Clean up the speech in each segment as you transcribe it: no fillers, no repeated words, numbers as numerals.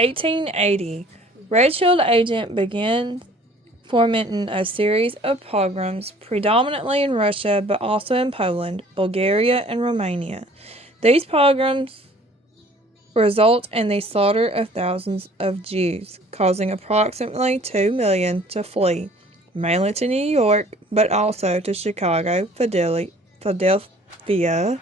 1880, Red Shield agent began fomenting a series of pogroms, predominantly in Russia, but also in Poland, Bulgaria, and Romania. These pogroms result in the slaughter of thousands of Jews, causing approximately 2 million to flee, mainly to New York, but also to Chicago, Philadelphia,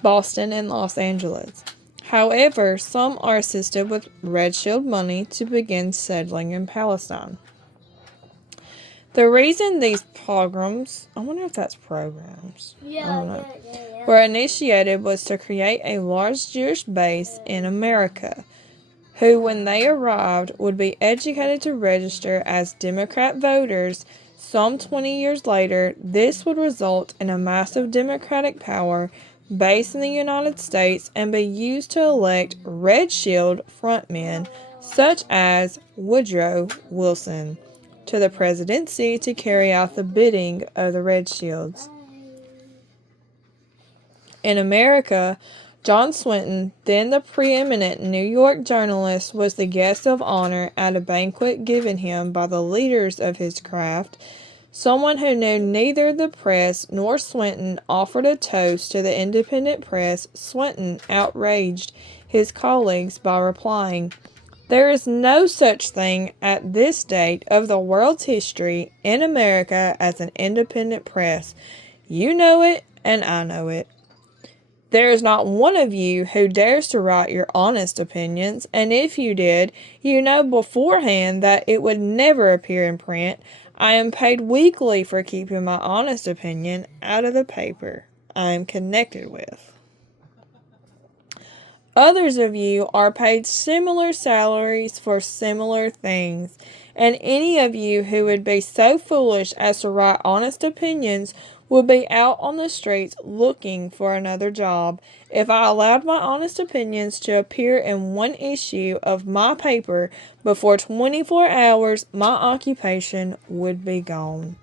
Boston, and Los Angeles. However, some are assisted with Red Shield money to begin settling in Palestine. The reason these pogroms, I wonder if that's programs, were initiated was to create a large Jewish base in America, who, when they arrived, would be educated to register as Democrat voters. Some 20 years later, this would result in a massive Democratic power based in the United States and be used to elect Red Shield frontmen such as Woodrow Wilson to the presidency to carry out the bidding of the Red Shields. In America, John Swinton, then the preeminent New York journalist, was the guest of honor at a banquet given him by the leaders of his craft. Someone who knew neither the press nor Swinton offered a toast to the independent press. Swinton outraged his colleagues by replying, "There is no such thing at this date of the world's history in America as an independent press. You know it, and I know it. There is not one of you who dares to write your honest opinions, and if you did, you know beforehand that it would never appear in print. I am paid weekly for keeping my honest opinion out of the paper I am connected with. Others of you are paid similar salaries for similar things, and any of you who would be so foolish as to write honest opinions would be out on the streets looking for another job. If I allowed my honest opinions to appear in one issue of my paper before 24 hours, my occupation would be gone."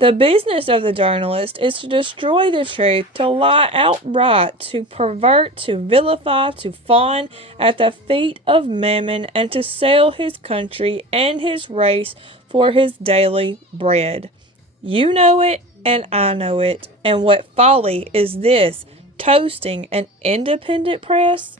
The business of the journalist is to destroy the truth, to lie outright, to pervert, to vilify, to fawn at the feet of Mammon, and to sell his country and his race for his daily bread. You know it, and I know it. And what folly is this, toasting an independent press?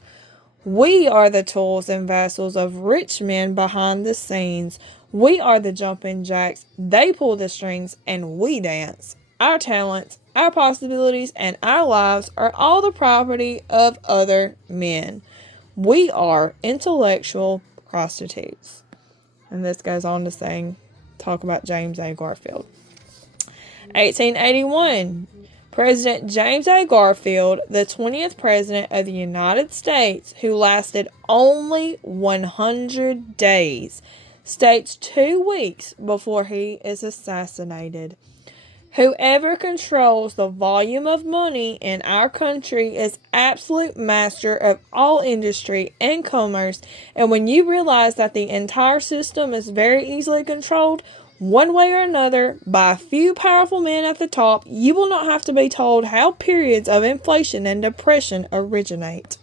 We are the tools and vassals of rich men behind the scenes. We are the jumping jacks. They pull the strings, and we dance. Our talents, our possibilities, and our lives are all the property of other men. We are intellectual prostitutes. And this goes on to talk about James A. Garfield. 1881. President James A. Garfield, the 20th President of the United States, who lasted only 100 days, states 2 weeks before he is assassinated, "Whoever controls the volume of money in our country is absolute master of all industry and commerce, and when you realize that the entire system is very easily controlled, one way or another, by a few powerful men at the top, you will not have to be told how periods of inflation and depression originate."